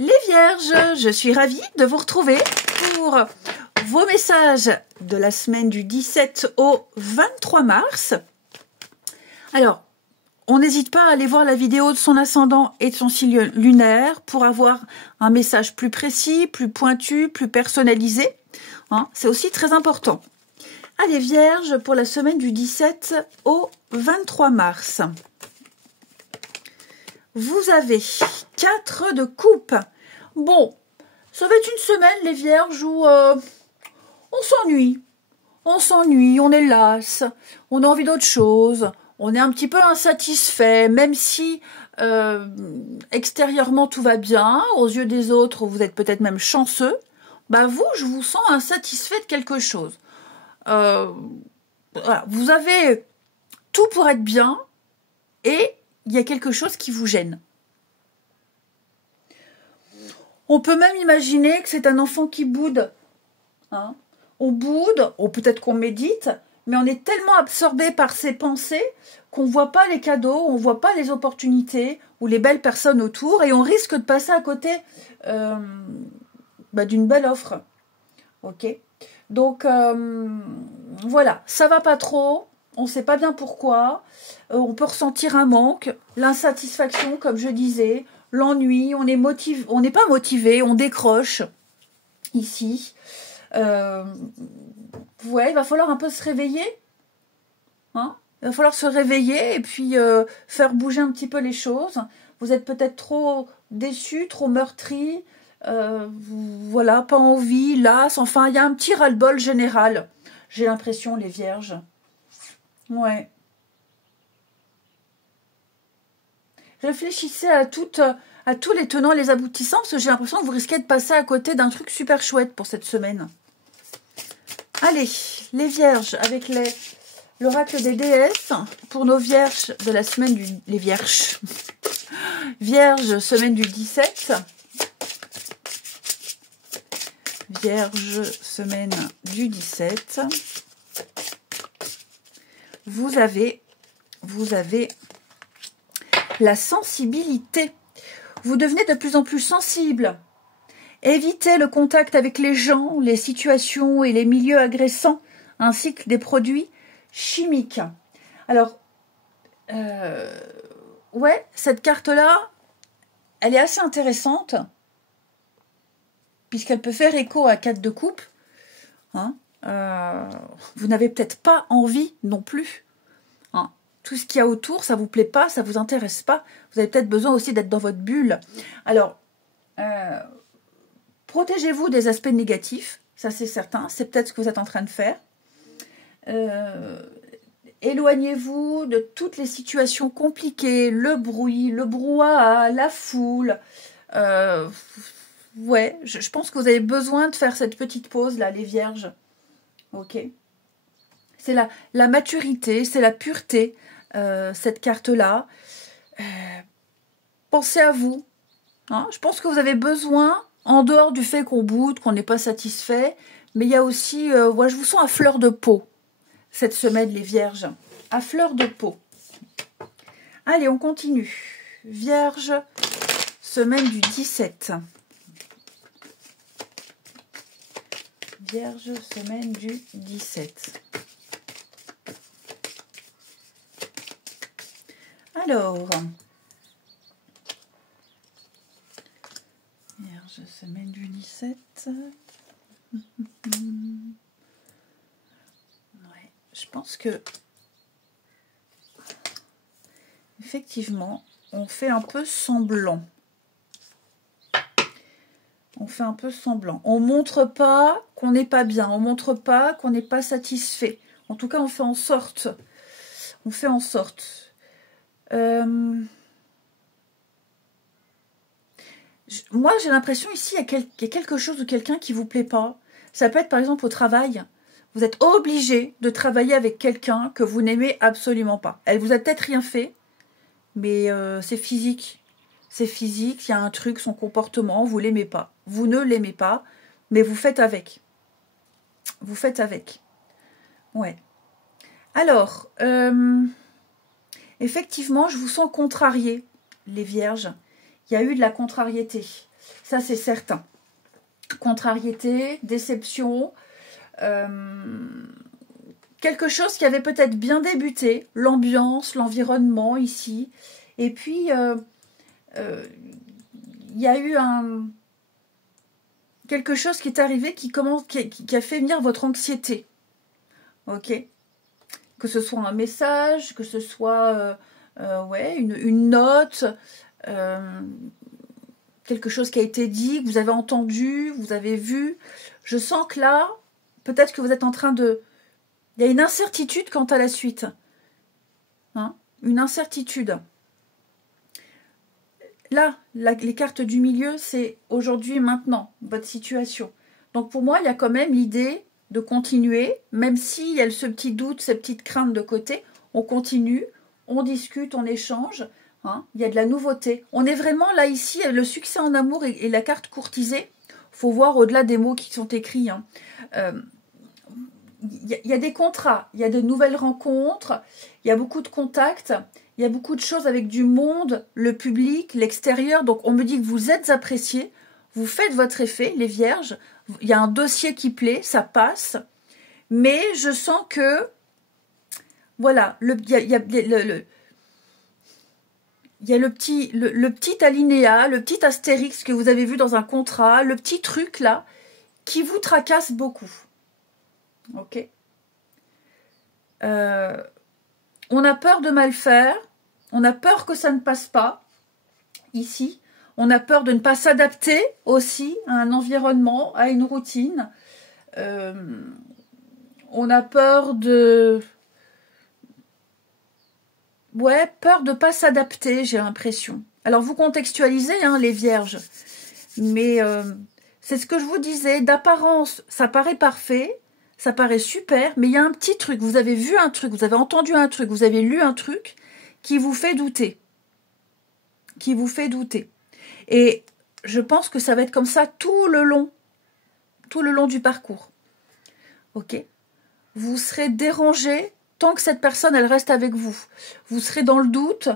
Les Vierges, je suis ravie de vous retrouver pour vos messages de la semaine du 17 au 23 mars. Alors, on n'hésite pas à aller voir la vidéo de son ascendant et de son signe lunaire pour avoir un message plus précis, plus pointu, plus personnalisé. Hein, c'est aussi très important. Allez, Vierges, pour la semaine du 17 au 23 mars. Vous avez 4 de coupe. Bon, ça va être une semaine, les Vierges, où on s'ennuie. On s'ennuie, on est lasse, on a envie d'autre chose, on est un petit peu insatisfait, même si extérieurement tout va bien, aux yeux des autres, vous êtes peut-être même chanceux. Bah vous, je vous sens insatisfait de quelque chose. Voilà, vous avez tout pour être bien et il y a quelque chose qui vous gêne. On peut même imaginer que c'est un enfant qui boude. Hein, on boude, ou peut-être qu'on médite, mais on est tellement absorbé par ses pensées qu'on ne voit pas les cadeaux, on ne voit pas les opportunités ou les belles personnes autour et on risque de passer à côté d'une belle offre. Ok. Donc, voilà, ça va pas trop. On ne sait pas bien pourquoi, on peut ressentir un manque, l'insatisfaction, comme je disais, l'ennui, on n'est pas motivé, on décroche ici. Ouais, il va falloir un peu se réveiller. Hein, il va falloir se réveiller et puis faire bouger un petit peu les choses. Vous êtes peut-être trop déçus, trop meurtris, voilà, pas envie, las, enfin, il y a un petit ras-le-bol général. J'ai l'impression, les Vierges. Ouais. Réfléchissez à tous les tenants, les aboutissants, parce que j'ai l'impression que vous risquez de passer à côté d'un truc super chouette pour cette semaine. Allez, les Vierges, avec l'oracle des déesses, pour nos Vierges de la semaine du... Les Vierges. Vierge, semaine du 17. Vierge, semaine du 17. Vous avez la sensibilité. Vous devenez de plus en plus sensible. Évitez le contact avec les gens, les situations et les milieux agressants, ainsi que des produits chimiques. Alors, ouais, cette carte-là, elle est assez intéressante, puisqu'elle peut faire écho à 4 de coupe. Hein, vous n'avez peut-être pas envie non plus. Hein, tout ce qu'il y a autour, ça vous plaît pas, ça vous intéresse pas. Vous avez peut-être besoin aussi d'être dans votre bulle. Alors, protégez-vous des aspects négatifs, ça c'est certain, c'est peut-être ce que vous êtes en train de faire. Éloignez-vous de toutes les situations compliquées, le bruit, le brouhaha, la foule. Ouais, je pense que vous avez besoin de faire cette petite pause là, les Vierges. Ok. C'est la maturité, c'est la pureté, cette carte-là. Pensez à vous. Hein, je pense que vous avez besoin, en dehors du fait qu'on boude, qu'on n'est pas satisfait, mais il y a aussi, voilà, je vous sens à fleur de peau, cette semaine, les Vierges. À fleur de peau. Allez, on continue. Vierge, semaine du 17. Vierge, semaine du 17. Alors, Vierge, semaine du 17. Ouais, je pense que effectivement, on fait un peu semblant. On fait un peu semblant. On montre pas qu'on n'est pas bien. On montre pas qu'on n'est pas satisfait. En tout cas, on fait en sorte. On fait en sorte. Moi, j'ai l'impression ici, il y a quelque chose ou quelqu'un qui vous plaît pas. Ça peut être par exemple au travail. Vous êtes obligé de travailler avec quelqu'un que vous n'aimez absolument pas. Elle vous a peut-être rien fait, mais c'est physique. C'est physique, il y a un truc, son comportement, vous l'aimez pas. Vous ne l'aimez pas, mais vous faites avec. Vous faites avec. Ouais. Alors, effectivement, je vous sens contrarié, les Vierges. Il y a eu de la contrariété. Ça, c'est certain. Contrariété, déception, quelque chose qui avait peut-être bien débuté, l'ambiance, l'environnement ici. Et puis, il y a eu quelque chose qui est arrivé qui a fait venir votre anxiété. Ok? Que ce soit un message, que ce soit ouais, une note, quelque chose qui a été dit, que vous avez entendu, vous avez vu. Je sens que là, peut-être que vous êtes en train de... Il y a une incertitude quant à la suite. Hein? Une incertitude. Là, les cartes du milieu, c'est aujourd'hui, maintenant, votre situation. Donc pour moi, il y a quand même l'idée de continuer, même s'il y a ce petit doute, ces petites craintes de côté, on continue, on discute, on échange, hein, il y a de la nouveauté. On est vraiment là, ici, le succès en amour et la carte courtisée, il faut voir au-delà des mots qui sont écrits. Hein. Il y a des contrats, il y a de nouvelles rencontres, il y a beaucoup de contacts, il y a beaucoup de choses avec du monde, le public, l'extérieur. Donc on me dit que vous êtes appréciés, vous faites votre effet, les vierges. Il y a un dossier qui plaît, ça passe. Mais je sens que, voilà, il y a le petit alinéa, le petit astérix que vous avez vu dans un contrat, le petit truc là, qui vous tracasse beaucoup. Ok. On a peur de mal faire, on a peur que ça ne passe pas, ici. On a peur de ne pas s'adapter aussi à un environnement, à une routine. On a peur de... Ouais, peur de ne pas s'adapter, j'ai l'impression. Alors, vous contextualisez, hein, les vierges. Mais c'est ce que je vous disais. D'apparence, ça paraît parfait, ça paraît super, mais il y a un petit truc. Vous avez vu un truc, vous avez entendu un truc, vous avez lu un truc qui vous fait douter. Qui vous fait douter. Et je pense que ça va être comme ça tout le long du parcours. Ok? Vous serez dérangé tant que cette personne, elle reste avec vous. Vous serez dans le doute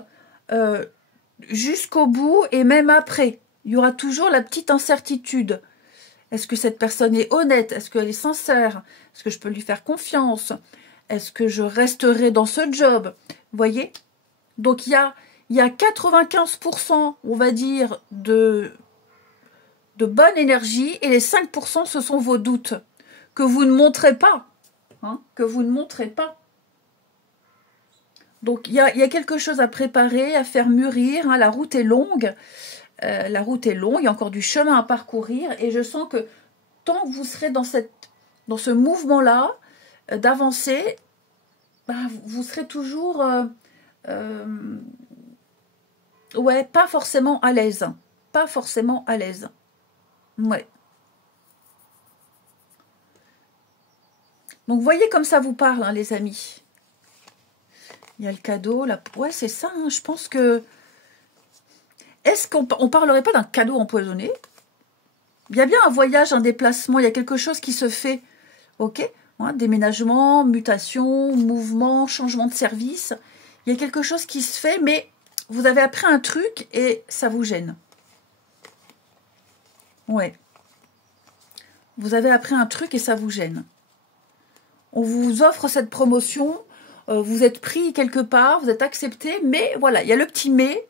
jusqu'au bout et même après. Il y aura toujours la petite incertitude. Est-ce que cette personne est honnête? Est-ce qu'elle est sincère? Est-ce que je peux lui faire confiance? Est-ce que je resterai dans ce job? Vous voyez? Donc il y a 95%, on va dire, de bonne énergie, et les 5%, ce sont vos doutes, que vous ne montrez pas. Hein, que vous ne montrez pas. Donc, il y a quelque chose à préparer, à faire mûrir. Hein, la route est longue. Il y a encore du chemin à parcourir. Et je sens que tant que vous serez dans ce mouvement-là, d'avancer, bah, vous serez toujours... ouais, pas forcément à l'aise. Pas forcément à l'aise. Ouais. Donc, vous voyez comme ça vous parle, hein, les amis. Il y a le cadeau, là. Ouais, c'est ça, hein, je pense que... Est-ce qu'on parlerait pas d'un cadeau empoisonné? Il y a bien un voyage, un déplacement, il y a quelque chose qui se fait. Ok? Ouais, déménagement, mutation, mouvement, changement de service. Il y a quelque chose qui se fait, mais vous avez appris un truc et ça vous gêne. Ouais. Vous avez appris un truc et ça vous gêne. On vous offre cette promotion, vous êtes pris quelque part, vous êtes accepté, mais voilà, il y a le petit mais,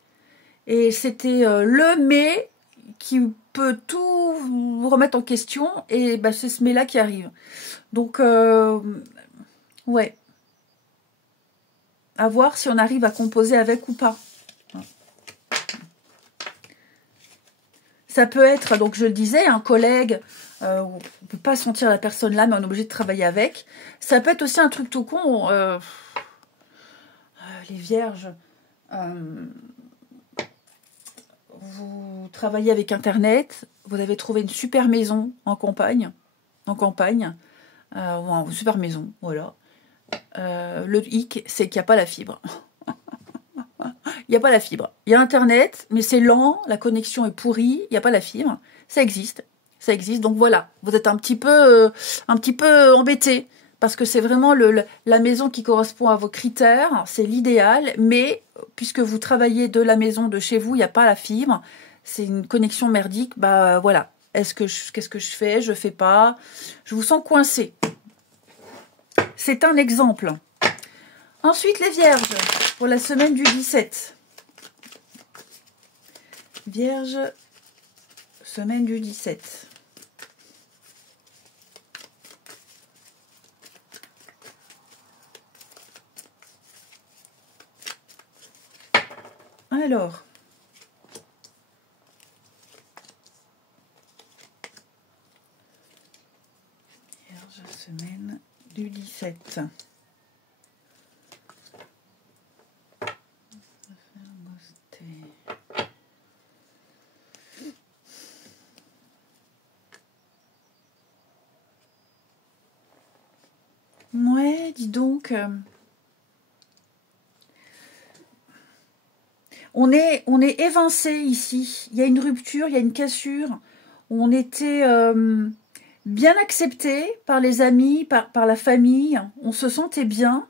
et c'était le mais qui peut tout vous remettre en question, et bah, c'est ce mais-là qui arrive. Donc, ouais. À voir si on arrive à composer avec ou pas. Ça peut être, donc je le disais, un collègue, on ne peut pas sentir la personne là, mais on est obligé de travailler avec. Ça peut être aussi un truc tout con, les vierges, vous travaillez avec Internet, vous avez trouvé une super maison en campagne, ou une super maison, voilà. Le hic, c'est qu'il n'y a pas la fibre. Il n'y a pas la fibre. Il y a Internet, mais c'est lent, la connexion est pourrie, il n'y a pas la fibre. Ça existe. Ça existe. Donc voilà, vous êtes un petit peu embêté, parce que c'est vraiment la maison qui correspond à vos critères, c'est l'idéal, mais puisque vous travaillez de la maison, de chez vous, il n'y a pas la fibre, c'est une connexion merdique, bah voilà. Qu'est-ce que je fais? Je fais pas. Je vous sens coincé. C'est un exemple. Ensuite, les vierges, pour la semaine du 17. Vierge, semaine du 17. Alors, Vierge, semaine du 17. Ouais, dis donc. On est évincé ici. Il y a une rupture, il y a une cassure. On était bien accepté par les amis, par la famille. On se sentait bien.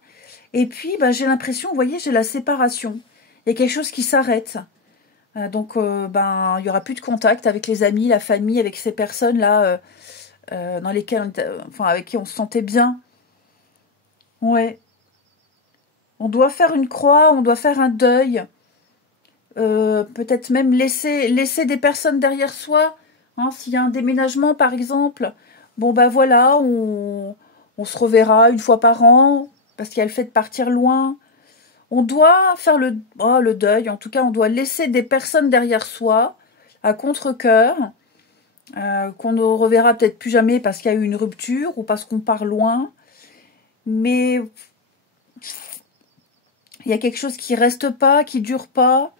Et puis, bah, j'ai l'impression, vous voyez, j'ai la séparation. Il y a quelque chose qui s'arrête. Donc, ben, il n'y aura plus de contact avec les amis, la famille, avec ces personnes-là dans lesquelles enfin, avec qui on se sentait bien. Ouais. On doit faire une croix, on doit faire un deuil. Peut-être même laisser des personnes derrière soi. Hein, s'il y a un déménagement, par exemple. Bon, ben voilà, on se reverra une fois par an, parce qu'il y a le fait de partir loin. On doit faire le deuil. En tout cas, on doit laisser des personnes derrière soi, à contre-cœur, qu'on ne reverra peut-être plus jamais parce qu'il y a eu une rupture ou parce qu'on part loin. Mais il y a quelque chose qui reste pas, qui dure pas.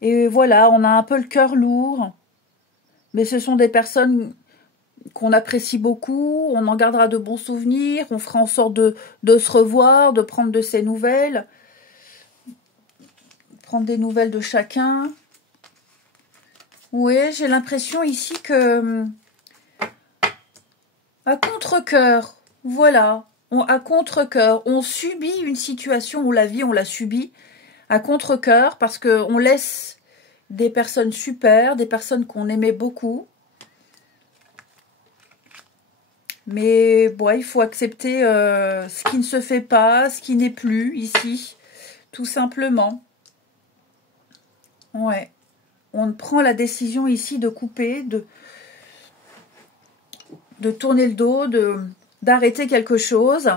Et voilà, on a un peu le cœur lourd. Mais ce sont des personnes qu'on apprécie beaucoup. On en gardera de bons souvenirs. On fera en sorte de se revoir, de prendre de ses nouvelles. Prendre des nouvelles de chacun. Oui, j'ai l'impression ici que... à contre-cœur, voilà. À contre-cœur, on subit une situation où la vie, on la subit à contre-cœur parce qu'on laisse des personnes super, des personnes qu'on aimait beaucoup. Mais bon, il faut accepter ce qui ne se fait pas, ce qui n'est plus ici, tout simplement. Ouais. On prend la décision ici de couper, de tourner le dos, d'arrêter quelque chose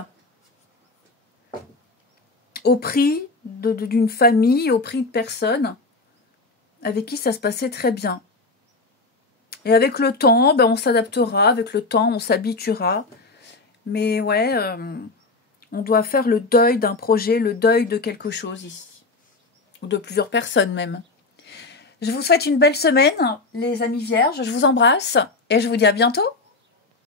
au prix d'une famille, au prix de personnes avec qui ça se passait très bien. Et avec le temps, ben, on s'adaptera, avec le temps, on s'habituera. Mais ouais, on doit faire le deuil d'un projet, le deuil de quelque chose ici. Ou de plusieurs personnes même. Je vous souhaite une belle semaine, les amis vierges. Je vous embrasse et je vous dis à bientôt.